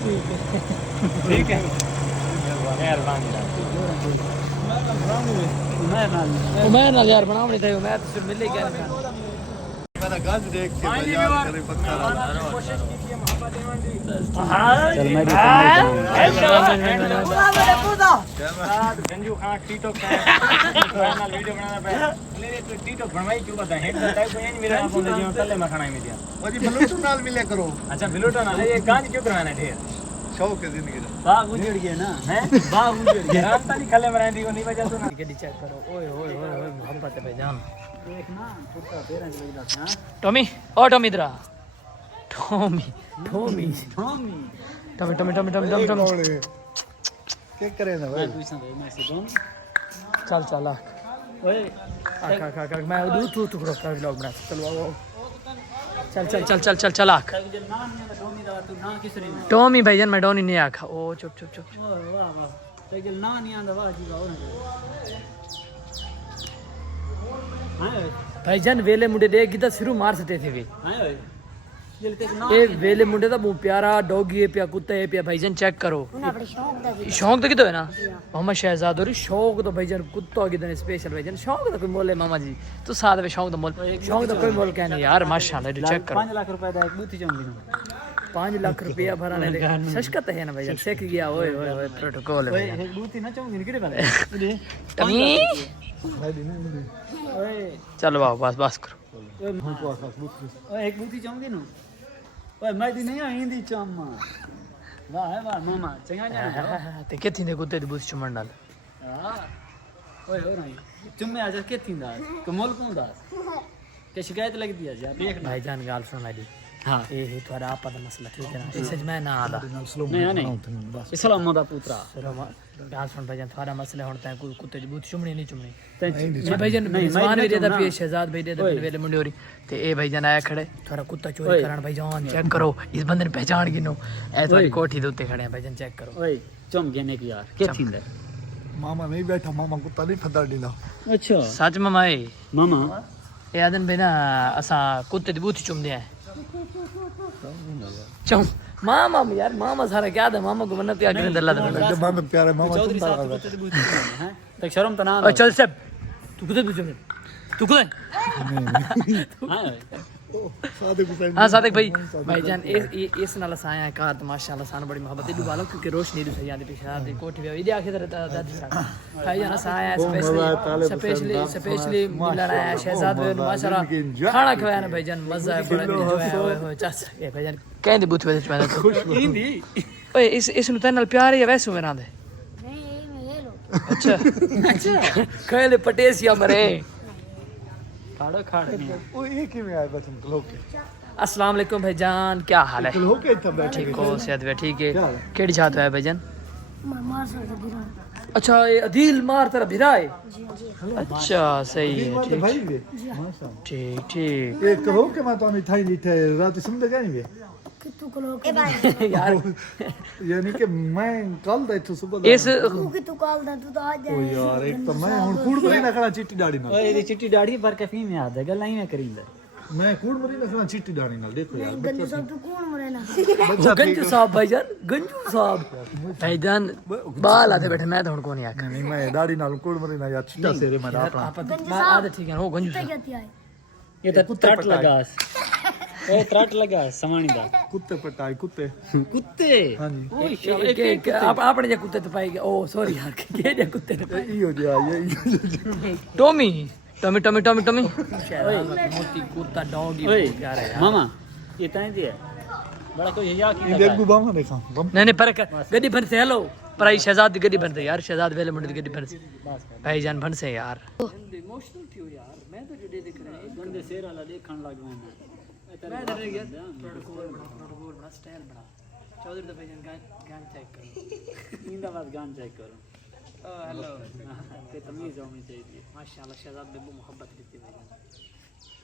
ठीक है मैं ना यार बनावने थे मैं तो सिर्फ मिल ही गया मेरा गंज देख के बाजार करे पक्का कोशिश कीजिए मोहब्बत चल मैं गंजू खाना टीटो खाना वीडियो बनाना पे टीटो बनवाई क्यों बता हेड बताई कोई नहीं मेरे आंखों में जीवन कल मैं खाना ही में दिया और ये ब्लूटूथ नाल मिले करो अच्छा ब्लूटूथ ना ये गांज क्यों करवाना ढेर शौक है जिंदगी का बाग उजड़ गया ना हैं बाग उजड़ गया रास्ता नहीं खले में रहती को नहीं वजह तो ना गड्डी चेक करो ओए ओए ओए ओए मोहब्बत है भाईजान देखना कुत्ता तेरा लगदा था टॉमी ओ टॉमी इधर आ Tommy Tommy Tommy Tommy Tommy Tommy Tommy Tommy Tommy क्या करे ना भाई पूछना था मैं से कौन चल चल आ ओए का मैं तू करो का व्लॉग बना चलो आओ चल चल चल चल चल चल आख ना नहीं आता टॉमी दा तू ना किसरी में टॉमी भाईजान मैं डॉनी नहीं आखा ओ चुप चुप चुप वाह वाह वाह तेजल ना नहीं आंदा वाह जी वाह हां भाईजान वेले मुंडे दे किदा शुरू मार सटे थे वे हां ओए जल ते ना ए वेले मुंडे दा बहुत प्यारा डॉगी है पिया कुत्ता है पिया भाईजान चेक करो शौक तो कितो है ना मोहम्मद शहजाद और शौक तो भाईजान कुत्ता की दने स्पेशल भाईजान शौक तो कोई मोल है मामा जी तो साथ में शौक तो मोल शौक तो कोई मोल कहने यार माशाल्लाह चेक करो 5 लाख रुपए दा एक बूथी जाऊंगी 5 लाख रुपया भराने शशकत है ना भाईजान सेक गया ओए ओए ओए प्रोटोकॉल है ओए एक बूथी ना चाहूंगी किरे बात टमी ओए चलो वाह बस बस करो ओए एक बूथी चाहूंगी ना ओए मैं दी नहीं आईंदी चम्मा वाह है वाह मामा चंगा जा ते के थींदे कुत्ते दी बुस चुमण नाल हां ओए हो नहीं चुम्मे आज के थींदा कमल कों दास के शिकायत लग दिया यार देख भाईजान गाल सुन लाई हां ए थोड़ा आपा दा मसला ठीक है ना इसे मैं ना आदा नहीं इस्लाम दा पुत्रा गाल सुन भाईजान थोड़ा मसला होता है कुत्ते दी बुस चुमणी नहीं चुमणी ते ये भाईजान मेजबान भी देदा पे शहजाद भाई देदा वेले मुंडे होरी ते ए भाईजान आया खड़े थोड़ा कुत्ता चोरी करन भाईजान चेक करो इस बंदे ने पहचान गिनो ए थोड़ी कोठी दे उत्ते खड़े हैं भाईजान चेक करो ओए चम गेने की यार के थींदा मामा नहीं बैठा मामा कुत्ता नहीं फदा डीला अच्छा सच मामा ए मामा ए आदन बिना असा कुत्ते दी बूथी चुमदे हैं चुम मामा यार मामा सारा क्या था मामा को बना प्यार करने दल्ला था जब मामा प्यारे मामा चौधरी तुम साहब कुत्ते दी बूथी हैं तो शर्म तो ना ओ चल सब तू कुत्ते बूथी चुम तू कुत्ते हां सादे को हाँ सादिक भाई भाईजान इस नाल साया है कार तो माशाल्लाह सान बड़ी मोहब्बत है दुबालो क्योंकि रोशनी दे सया दे पिछा दे कोठी वे इदे आखे दादी सा भाईजान साया स्पेशली मिलना है शहजाद वे माशाल्लाह खाना खवाया ना भाईजान मजा है बड़ा एंजॉय होए चस ए भाईजान कहंदे बूथ वे मैं तो हिंदी ओए इस नु तन नाल प्यार है वैसू मेरा दे नहीं मैं ये लो अच्छा कहले पटेसिया मरे खाड़ो खाड़ में ओ ये कि में आए बस हम लोग के अस्सलाम वालेकुम भाईजान क्या हाल है लोग के तब बैठे ठीक हो सेहत वे ठीक है केड़ी छात है भाईजान मार सकते गिरा अच्छा ये अदील मार तेरा भिरा है जी जी अच्छा सही है तो ठीक भाई वे माशाल्लाह ठीक ठीक एक कहो के मैं तो नहीं थाई नहीं थे रात सुन दे नहीं वे कि तू को लोग ए भाई यार यानी कि मैं कल दा इथु सुबह इस तू कि तू कॉल दा तू तो आज ओ यार एक तो मैं हुन कूड़ मरी ना खड़ा चिट्टी दाढ़ी नाल ओए ये चिट्टी दाढ़ी पर कैफी में आदा गल्ला ही में करिंदा मैं कूड़ मरी ना खड़ा चिट्टी दाढ़ी नाल देखो यार गंजू सब तू कौन मरे ना बच्चा गंजू साहब भाईजान गंजू साहब भाईजान बाल आते बैठे मैं तो उनको नहीं आखा नहीं मैं दाढ़ी नाल कूड़ मरी ना यार चिट्टा सेरे मैं अपना आप आते ठीक है हो गंजू साहब क्या है ये तो त्रट लगा ए त्रट लगा समानी दा कुत्ते पटाई कुत्ते कुत्ते हां जी ओए आप आपने जे कुत्ते तो पाएंगे ओ सॉरी यार के जे कुत्ते ने ई हो जा ये Tommy Tommy Tommy Tommy Tommy मोती कुत्ता डॉगी ओए प्यार है यार मामा ये ताई दिया बड़ा कोई या की देख गु बामा देखा नहीं पर गड्डी बन से हेलो पर आई शहजाद की गड्डी बन से यार शहजाद वेले मुंडे की गड्डी बन से भाईजान बन से यार इमोशनल क्यों यार मैं तो जुड़े दिख रहा है गंदे शेर वाला देखण लग मैं मैं इधर गया प्रोटोकॉल बना स्टाइल बना चौधरी तो भाईजान गान चेक करो जिंदाबाद गान चेक करो ओ हेलो ते तमीज होनी चाहिए माशाल्लाह शहजाद में वो मोहब्बत करती है भाईजान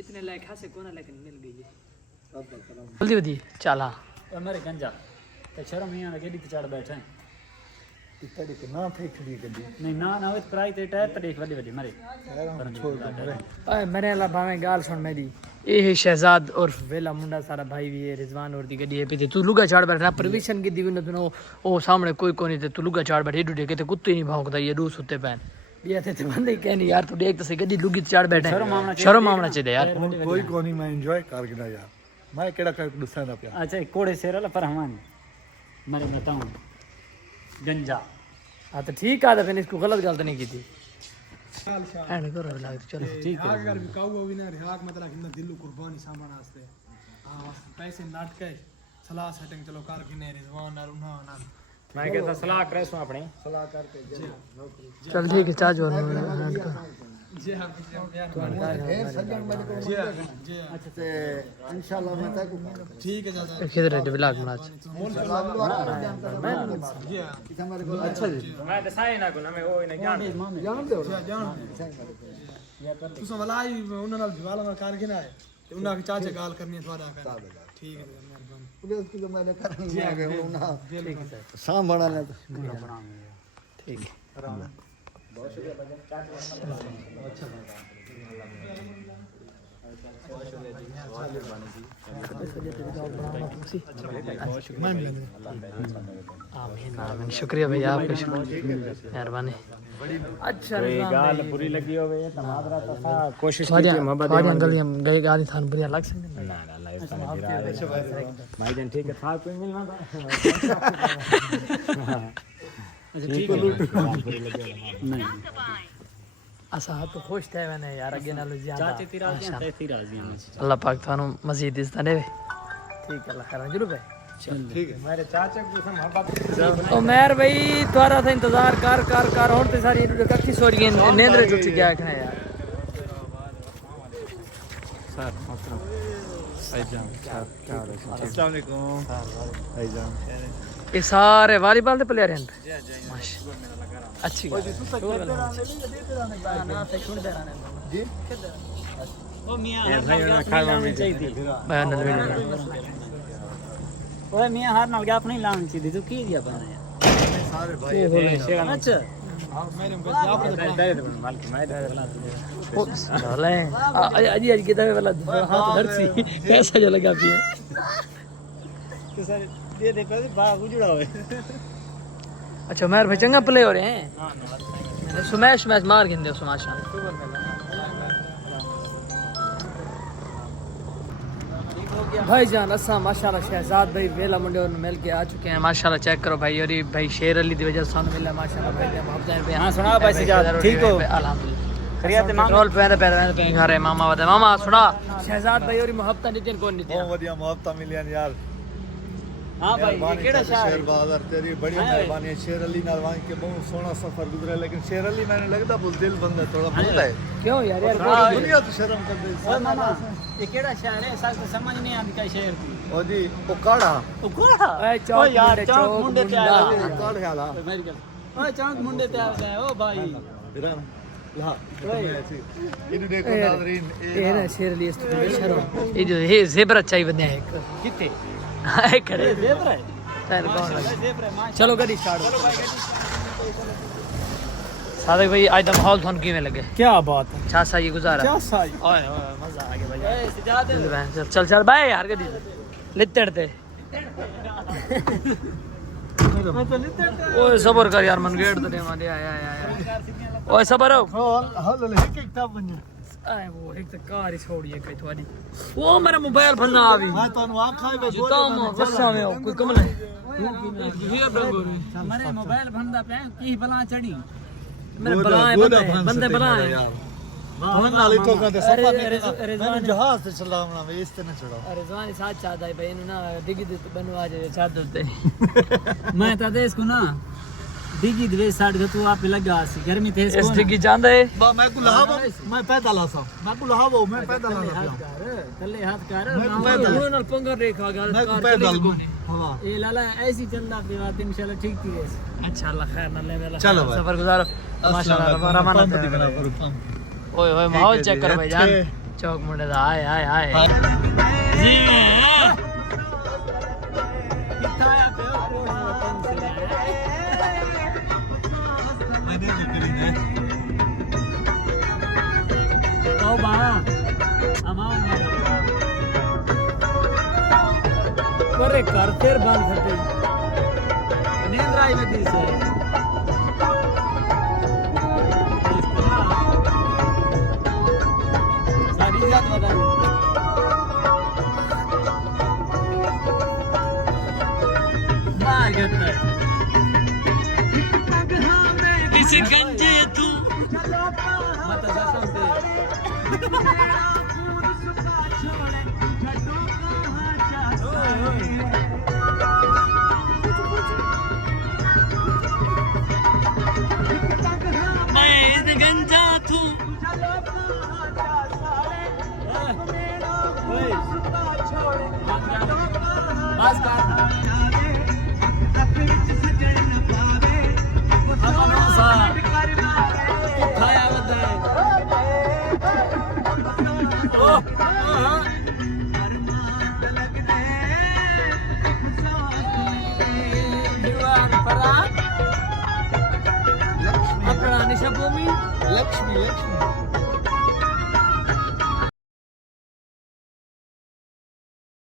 इतने लायक हां से कोना लेकिन मिल गई है जल्दी जल्दी चल हां मेरे गंजा ते शर्म नहीं आना गेडी पे चढ़ बैठे तेरे के ना थे खड़ी गड्डी नहीं ना ना वो प्राइस ते टायर ते देख वडे वडे मारे छोड़ दे मरे ओए मैंने ला भावे गाल सुन मेरी ये है शहजाद और वेला मुंडा सारा भाई भी है रिजवान और दी गड्डी है पीते तू लुगा चाड़ बैठना परमिशन की दी न तू ओ सामने कोई कोनी ते तू लुगा चाड़ बैठे डुडे के ते कुत्ते नहीं भौंकदा ये रूस उत्ते पैन ये थे बंदे कहनी यार तू देख तो सही गड्डी लुगी चाड़ बैठे शर्म आना चाहिए यार कोई कोनी मैं एंजॉय कर गिना यार मैं केड़ा कर दुसरा ना पिया अच्छा कोड़े शेर वाला पर हमानी मारे बताऊं गंजा हाँ तो ठीक है फिर इसको गलत गलत नहीं की थी एंड करो लाग चलो ठीक है अगर भी काऊ भी ना रिहाक मतलब कि दिल कुर्बानी सामान आस्ते हां पैसे नाट के सलाह सेटिंग चलो कार किने रिजवान और उन्हा ना मैं कहता सलाह करे सो अपने सलाह करके चल ठीक है चार्ज हो जी हां सज्जन मेरे को जी अच्छा ते इंशाल्लाह मैं तक ठीक है दादा किधर है ब्लॉग में आज जी हां अच्छा जी मैं दसाए ना को ना मैं ओ नहीं जान जान दे जान तू सवालाई उन्हां नाल दिवाला में कार किना है ते उन्हां के चाचे गाल करनी है थोड़ा कर ठीक है मेहरबानी पुलिस की जो मैंने कर जी आ गए ना ठीक है शाम बना ले ठीक है आमीन आमीन शुक्रिया भैया आपका मेहरबानी अच्छा गाल बुरी लगी होवे त मादरा त कोशिश कीजिए कीजिए मोहब्बत मोहब्बत अंगलियां गए गाली थान बुरी लग सकते ना ना लाइफ का गिरा भाई जान ठीक है था कोई मिलना था अच्छा ठीक है नहीं असा तो खुश थे मैंने यार अगे नालो ज्यादा चाचे तेरा ते राजी हैं अल्लाह पाक थानु मजीद इज्जत दे ठीक है अल्लाह खैर जरूर है ठीक है मेरे चाचा को से मोहब्बत ओ मेहर भाई तुम्हारा था इंतजार कर कर कर और ते सारी कक्की सोरी नेंद्र जुटी क्या है यार सर भाईजान क्या क्या अस्सलाम वालेकुम भाईजान ये सारे वॉलीबॉल के प्लेयर हैं अच्छी बात जी ओ मियां भाई ना खावा में चाहिए मैं नल ओए मियां हार नाल गैप नहीं लानी चाहिए तू की दिया बना यार सारे भाई अच्छा मैंने आप दे मालिक मैं दे डाले अजी अजी कितना वाला हाथ धरसी कैसा जो लगा पिए तो सर ये देखो बाग उजड़ा हुए अच्छा मेहर भाई चंगा प्ले हो रहे हैं हां स्मैश मैच मार गिंदे स्मैश भाईजान असा माशाल्लाह शहजाद भाई वेला मुंडे और मिल के आ चुके हैं माशाल्लाह चेक करो भाई और भाई शेर अली दी वजह सन मिला माशाल्लाह भाई मोहब्बत पे हां सुना भाई सजाद ठीक हो अल्हम्दुलिल्लाह खैरियत मां रोल पे पे घर है मामा बता मामा सुना शहजाद भाई और मोहब्बत नितिन कौन नितिन बहुत बढ़िया मोहब्बत मिलियन यार हां भाई ये केड़ा शहर शेर बहादुर तेरी बड़ी मेहरबानी है शेर अली नारवान के बहुत सोना सफर गुजरा लेकिन शेर अली मैंने लगता बहुत दिल बंद है थोड़ा भूल है क्यों यार दुनिया तो शर्म कर दे ओए मामा ये केड़ा शहर है सब समझ नहीं आती का शहर की ओ जी उकाड़ा उकोड़ा ओए चौक यार मुंडे, चौक चौक मुंडे ते मुंडा। आया उकाड़ा हाला मेरी गल ओए चौक मुंडे ते आया ओ भाई इधर ला इनु देखो नाज़रीन ये ना शेर अली शर्म ये जो है ज़ेबरा चाहिए बंदे एक कितने हाय करे जेबर है तेरे कौन लगा जेबर है मां चलो गड्डी स्टार्ट सादिक भाई आज दा माहौल थानू किवें लगे क्या बात है अच्छा सा ये गुजारा क्या साई ओए ओए मजा आ गया भाई ए सजाद चल चल चल भाई यार गड्डी लित्तड़ ते ओए सबर कर यार मन गेट ते मां दे आया ओए सबर हो हल एक एक टप बन आए वो एक तो कार ही छोड़ी है कई थोड़ी वो मेरा मोबाइल फन्ना आ भी मैं तनु आप खाए बे जुता में गुस्सा में हो कोई कमल है ये ब्रंगो मेरे मोबाइल भंदा पे की बला चढ़ी मेरे बलाए बंदे बलाए भवन नाली तो कहते सफा अरे मैं जहाज से चलावना वे इस तरह चढ़ा रिजवान साथ चाहता है भाई ना डिगी दे बनवा जाए चादर ते मैं तो देश को ना डिगी दे साइड के तू आप लगा सी गर्मी थे इस डिगी जानदा है मैं को लहावो मैं पैदल आसा मैं को लहावो मैं पैदल आसा तले हाथ कर वो ना पंगा रेखा गया मैं को पैदल हवा ए लाला ऐसी चंदा पे बात इंशाल्लाह ठीक थी अच्छा अल्लाह खैर न ले मेरा चलो भाई। सफर गुजारो माशाल्लाह रवाना ओए ओए माहौल चेक कर भाई जान चौक मुंडे दा आए आए आए जी किताया पे दे तेरी ने ओ बा अमान करे कर फिर बंद करते नींद आई में दी से सारी जात बता मार गया किसी गंजे तू मत सुनते मैं गंजा तू बस कर खाया बताए अपना निशा भूमि लक्ष्मी लक्ष्मी